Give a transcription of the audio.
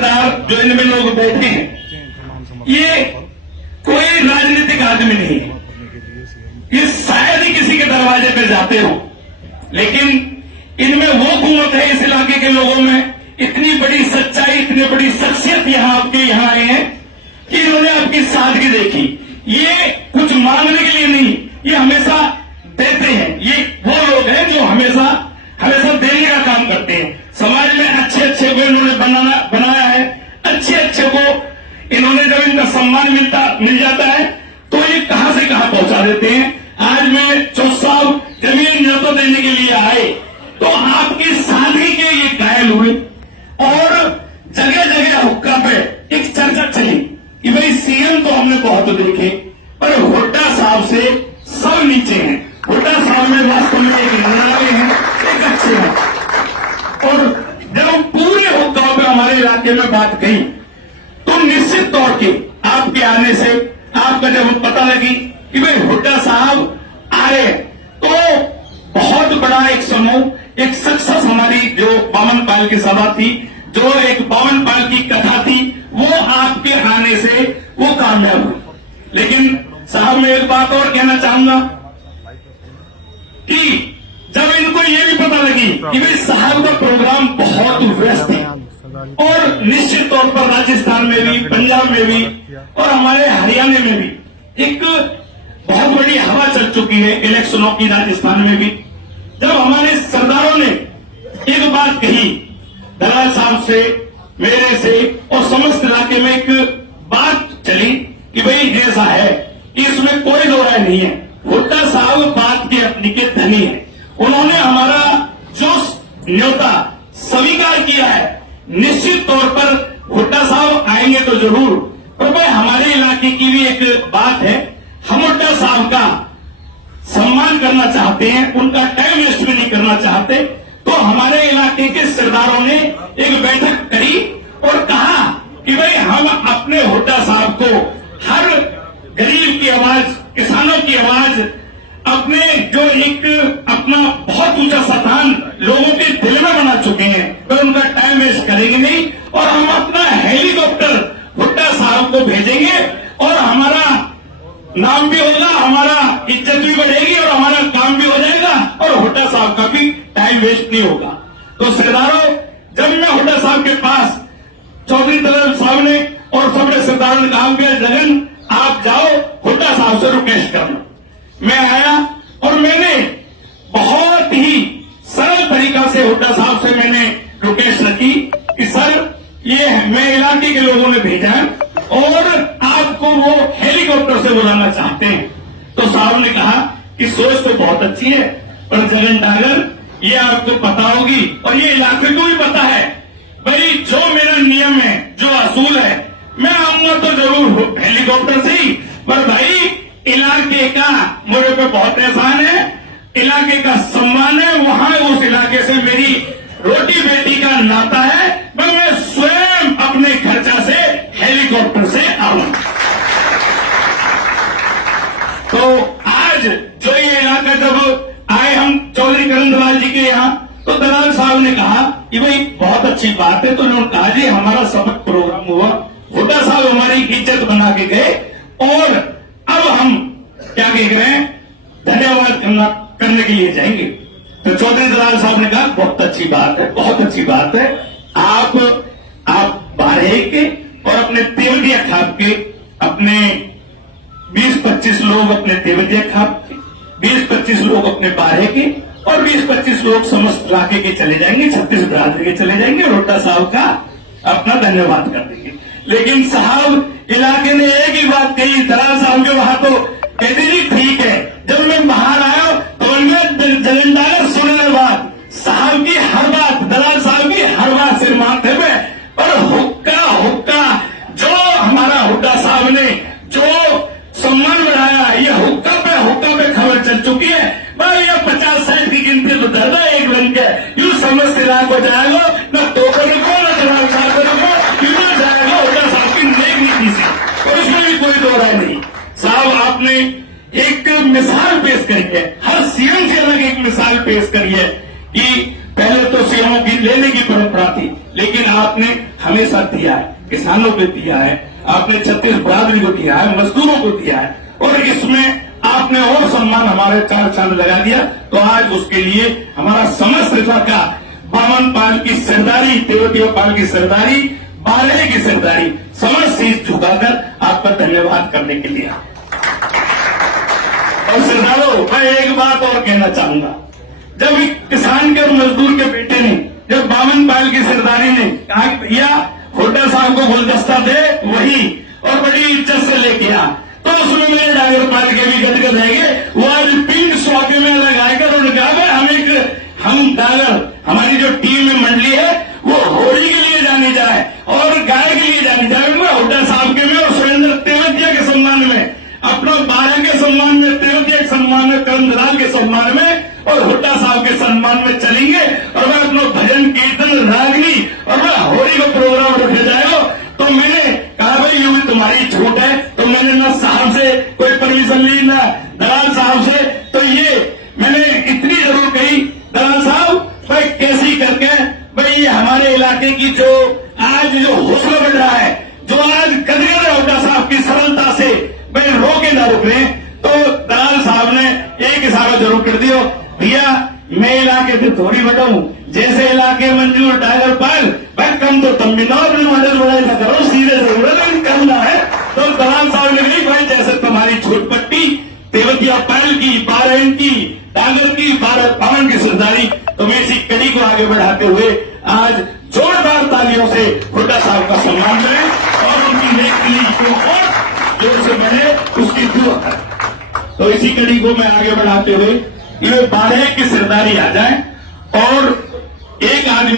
रिश्तेदार जो इनमें लोग बैठे हैं, ये कोई राजनीतिक आदमी नहीं है, ये शायद ही किसी के दरवाजे पे जाते हो, लेकिन इनमें वो कुवत है इस इलाके के लोगों में, इतनी बड़ी सच्चाई, इतनी बड़ी शख्सियत यहाँ आपके यहाँ आए हैं कि इन्होंने आपकी सादगी देखी। ये कुछ मांगने के लिए नहीं, ये हमेशा देते हैं। ये वो लोग हैं जो हमेशा हमेशा देने का काम करते हैं। समाज में अच्छे अच्छे को इन्होंने बनाया है, अच्छे अच्छे को इन्होंने जब इनका सम्मान मिल जाता है तो ये कहां से कहां पहुंचा देते हैं। आज मैं चौसा जमीन न्योता देने के लिए आए तो आपकी सादगी के ये कायल हुए और जगह जगह हुक्का पे एक चर्चा चली कि भाई सीएम तो हमने बहुत देखे पर हुड्डा साहब से सब नीचे हैं। हुड्डा साहब में वास्तव में एक नारे हैं, एक अच्छे हैं। और जब पूरे हुक्काओं पे हमारे इलाके में बात गई तो निश्चित तौर के आपके आने से आपका जब पता लगी कि भाई हुड्डा साहब आ रहे तो बहुत बड़ा एक समूह, एक सक्सेस हमारी जो बावन पाल की सभा थी, जो एक बावन पाल की कथा थी, वो आपके आने से वो कामयाब हुई। लेकिन साहब मैं एक बात और कहना चाहूंगा कि जब इनको ये भी पता लगी कि भाई साहब का प्रोग्राम बहुत व्यस्त है और निश्चित तौर पर राजस्थान में भी, पंजाब में भी और हमारे हरियाणा में भी एक बहुत बड़ी हवा चल चुकी है इलेक्शनों की, राजस्थान में भी। जब हमारे सरदारों ने एक बात कही दलाल साहब से, मेरे से और समस्त इलाके में एक बात चली कि भाई ऐसा है कि इसमें कोई दो राय नहीं है, हुड्डा साहब बात के अपनी के धनी है। उन्होंने हमारा जो न्योता स्वीकार किया है, निश्चित तौर पर हुड्डा साहब आएंगे तो जरूर, पर भाई हमारे इलाके की भी एक बात है, हम हुड्डा साहब का सम्मान करना चाहते हैं, उनका टाइम वेस्ट भी नहीं करना चाहते। तो हमारे इलाके के सरदारों ने एक बैठक करी और कहा कि भाई हम अपने हुड्डा साहब को हर गरीब की आवाज, किसानों की आवाज, अपने जो एक अपना बहुत ऊंचा स्थान लोगों के दिल में बना चुके हैं, तो उनका टाइम वेस्ट करेंगे नहीं और हम अपना हेलीकॉप्टर हुड्डा साहब को भेजेंगे और हमारा नाम भी होगा, हमारा इज्जत भी बढ़ेगी और हमारा काम भी हो जाएगा और हुड्डा साहब का भी टाइम वेस्ट नहीं होगा। तो सरदारों, जब मैं हुड्डा साहब के पास, चौधरी दलाल साहब ने और सबने सरदारों ने कहा कि जगन आप जाओ हुड्डा साहब से रिक्वेस्ट करना। मैं आया और मैंने बहुत ही सरल तरीका से हुड्डा साहब से मैंने रिक्वेस्ट रखी कि सर ये मैं इलाके के लोगों ने भेजा है और आपको वो हेलीकॉप्टर से बुलाना चाहते हैं। तो साहब ने कहा कि सोच तो बहुत अच्छी है पर जगन डागर ये आपको पता होगी और ये इलाके को भी पता है, भाई जो मेरा नियम है, जो असूल है, मैं आऊंगा तो जरूर हेलीकॉप्टर से ही, पर भाई इलाके का मुझे पे बहुत एहसान है, इलाके का सम्मान है, वहां उस इलाके से मेरी रोटी बेटी का नाता है, मैं स्वयं अपने खर्चा से हेलीकॉप्टर से आऊंगा। तो आज जो ये इलाका जब आए हम चौधरी करण दलाल जी के यहाँ, तो दलाल साहब ने कहा कि भाई बहुत अच्छी बात है। तो उन्होंने कहा जी हमारा सबक प्रोग्राम हुआ, हुड्डा साहब हमारी इज्जत बना के गए और अब हम क्या कह रहे हैं, धन्यवाद करने के लिए जाएंगे। तो चौधरी दलाल साहब ने कहा बहुत अच्छी बात है, बहुत अच्छी बात है, आप बारह के और अपने तेवतिया खाप के अपने 20-25 लोग अपने तेवतिया खाप के, 20-25 लोग अपने बारह के और 20-25 लोग समस्त इलाके के चले जाएंगे, 36 बरादरी के चले जाएंगे और हुड्डा साहब का अपना धन्यवाद कर देंगे। लेकिन साहब इलाके ने एक ही बात कही, दलाल साहब के वहां तो कहते जी ठीक है। जब मैं बाहर आया तो उनमें जलिंदार सुनने बात साहब की हर बात, दलाल साहब की हर बात सिर माथे में, पर हुक्का जो हमारा हुड्डा साहब ने जो सम्मान बढ़ाया, ये हुक्का पे खबर चल चुकी है। भाई ये 50-60 की गिनती तो दर्द है एक बन के यूं समझ इलाको जाएगा न तो को न दलाल साहब को यूं जाएगा हुड्डा साहब की नेक नीति से, और उसमें भी कोई दो राय नहीं। साहब आपने एक मिसाल पेश करी है, हर सीएम से अलग एक मिसाल पेश करी है कि पहले तो सीएमओं की लेने की परंपरा थी, लेकिन आपने हमेशा दिया है, किसानों को दिया है, आपने छत्तीस बरादरी को दिया है, मजदूरों को दिया है, और इसमें आपने और सम्मान हमारे 4 चांद लगा दिया। तो आज उसके लिए हमारा समस्त का बामन पाल की सरदारी, तेवतिया पाल की सरदारी, बारह की सरदारी, समस्त शीश झुकाकर आपका धन्यवाद करने के लिए। और सरदारों, मैं एक बात और कहना चाहूंगा, जब किसान के और मजदूर के बेटे ने, जब बामन पाल की सरदारी ने कहा कि भैया होटल साहब को गुलदस्ता दे, वही और बड़ी इज्जत से लेके आ, तो उसमें मेरे डागर पाल के भी गदगद रहेंगे। वो आज पीठ सौदे में लगाकर उन्होंने कहा हम डागर, हमारी जो टीम में मंडली है वो होली के लिए जाने जाए और गाय के लिए जाने जाए। होटल साहब के में और सुरेंद्र तेवतिया के सम्मान में, अपना 12 के सम्मान में, तेवतिया के सम्मान में, करमदलाल के सम्मान में और हुड्डा साहब के सम्मान में चलेंगे। और मैं अपना भजन कीर्तन रागनी और मैं होली का प्रोग्राम रखे जाएगा। तो मैंने कहा भाई ये भी तुम्हारी छूट है, तो मैंने ना साहब से कोई परमिशन ली, ना दलाल साहब से, तो ये मैंने इतनी जरूर कही, दलाल साहब भाई कैसी करके भाई ये हमारे इलाके की जो आज जो हौसला बढ़ रहा है, जो आज गदगद है हुड्डा साहब की सरलता से, भाई रोके ना रोक रहे। तो दलाल साहब ने एक इशारा जरूर कर दिया, भैया मैं इलाके से थोड़ी बढ़ाऊं, जैसे इलाके मंजूर टाइगर पाल, भाई कम तो तुम भी ना अपने मॉडल बढ़ाई ना करो, सीधे से करना है। तो दलाल साहब ने कही भाई जैसे तुम्हारी छूट पट्टी तेवतिया पाल की, 12 की, टाइगर की, 12 पावन की सरदारी, तो मैं इसी कड़ी को आगे बढ़ाते हुए आज जोरदार तालियों से हुड्डा साहब का सम्मान करें और उनकी नेक को और जोर से बने उसकी दुआ करें। तो इसी कड़ी को मैं आगे बढ़ाते हुए ये 12 की सरदारी आ जाए और एक आदमी